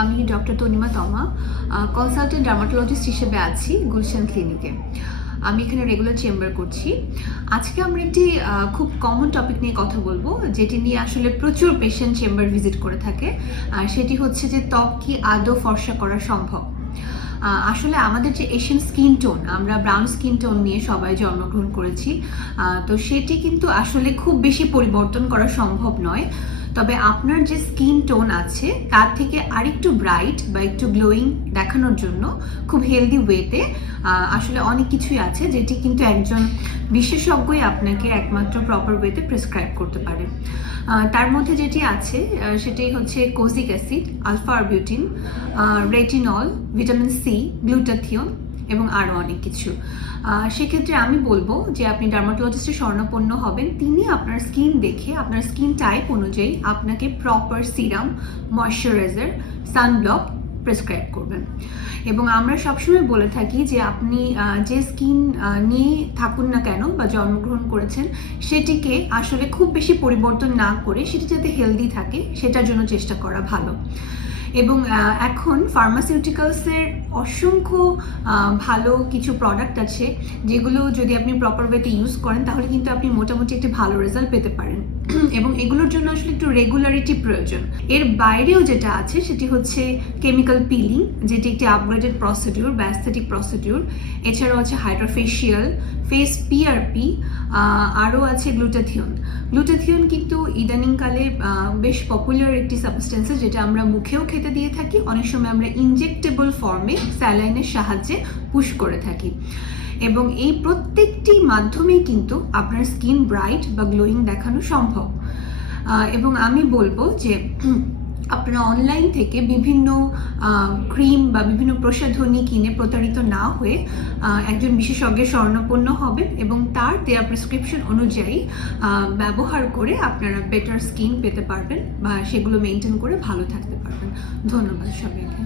আমি ডক্টর তনিমা তমা, consultant dermatologist হিসেবে আছি গুলশান ক্লিনিকে। আমি এখানে রেগুলার চেম্বার করছি। আজকে আমরা একটি খুব কমন টপিক নিয়ে কথা বলবো, যেটি নিয়ে আসলে প্রচুর পেশেন্ট চেম্বার ভিজিট করে থাকে। আর সেটি হচ্ছে যে ত্বক কি আদৌ ফর্সা করা সম্ভব। আসলে আমাদের যে এশিয়ান স্কিন টোন, আমরা ব্রাউন স্কিন টোন নিয়ে সবাই জন্মগ্রহণ করেছি, তো সেটি কিন্তু আসলে খুব বেশি পরিবর্তন করা সম্ভব নয়। তবে আপনার যে স্কিন টোন আছে তার থেকে আরেকটু ব্রাইট বা একটু গ্লোয়িং দেখানোর জন্য খুব হেলদি ওয়েতে আসলে অনেক কিছুই আছে, যেটি কিন্তু একজন বিশেষজ্ঞই আপনাকে একমাত্র প্রপার ওয়েতে প্রেসক্রাইব করতে পারে। তার মধ্যে যেটি আছে সেটাই হচ্ছে kojic acid, alpha arbutin, retinol, vitamin C, glutathione এবং আরও অনেক কিছু। সেক্ষেত্রে আমি বলবো যে আপনি ডার্মাটোলজিস্টের শরণাপন্ন হবেন, তিনি আপনার স্কিন দেখে আপনার স্কিন টাইপ অনুযায়ী আপনাকে proper serum, moisturiser, sunblock prescribe করবেন। এবং আমরা সবসময় বলে থাকি যে আপনি যে স্কিন নিয়ে থাকুন না কেন বা জন্মগ্রহণ করেছেন, সেটিকে আসলে খুব বেশি পরিবর্তন না করে সেটি যাতে হেলদি থাকে সেটার জন্য চেষ্টা করা ভালো। এবং এখন ফার্মাসিউটিক্যালসের অসংখ্য ভালো কিছু প্রোডাক্ট আছে, যেগুলো যদি আপনি প্রপার ওয়েতে ইউজ করেন তাহলে কিন্তু আপনি মোটামুটি একটি ভালো রেজাল্ট পেতে পারেন। এবং এগুলোর জন্য আসলে একটু রেগুলারিটি প্রয়োজন। এর বাইরেও যেটা আছে সেটি হচ্ছে কেমিক্যাল পিলিং, যেটি একটি আপগ্রেডেড প্রসিডিউর বা অ্যাস্থেটিক প্রসিডিউর। এছাড়াও আছে হাইড্রোফেশিয়াল, ফেস পিআরপি, আরও আছে গ্লুটাথিয়ন। গ্লুটাথিয়ন কিন্তু ইদানিংকালে বেশ পপুলার একটি সাবস্টেন্সেস, যেটা আমরা মুখেও খেতে দিয়ে থাকি, অনেক সময় আমরা ইনজেক্টেবল ফর্মে স্যালাইনের সাহায্যে পুশ করে থাকি। এবং এই প্রত্যেকটি মাধ্যমেই কিন্তু আপনার স্কিন ব্রাইট বা গ্লোয়িং দেখানো সম্ভব। এবং আমি বলবো যে আপনারা অনলাইন থেকে বিভিন্ন ক্রিম বা বিভিন্ন প্রসাধনী কিনে প্রতারিত না হয়ে একজন বিশেষজ্ঞের শরণাপন্ন হবেন এবং তার দেওয়া প্রেসক্রিপশন অনুযায়ী ব্যবহার করে আপনারা বেটার স্কিন পেতে পারবেন বা সেগুলো মেনটেন করে ভালো থাকতে পারবেন। ধন্যবাদ সবাইকে।